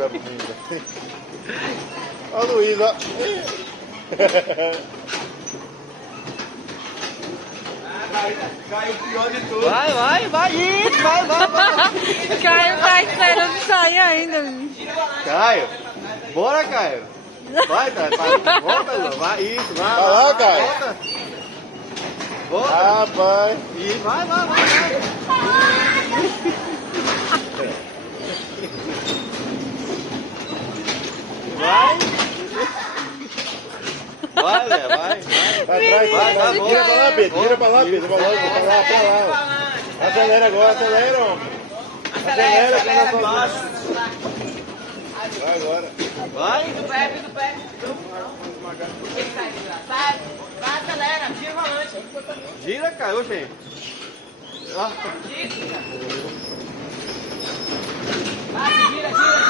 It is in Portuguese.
droga, menina. Ó, Luiz, ó. Caiu o pior de tudo. Vai, isso, vai. Caio tá esperando sair ainda. Caio, bora, Caio. Vai, Caio, volta, Lu. Vai, isso, vai. Vai lá, Caio. Volta. Volta. Rapaz. E vai. Vai, Lé, vai. Atrás, vai, gira pra lá, Pedro. Gira pra lá, Isso. Pedro. Pra lá. Acelera agora, acelera, homem. Acelera, que nós vamos. Vai agora. Vai. Do pé. Sai, acelera, tira o volante. Gira, Caio, gente. Vai, gira.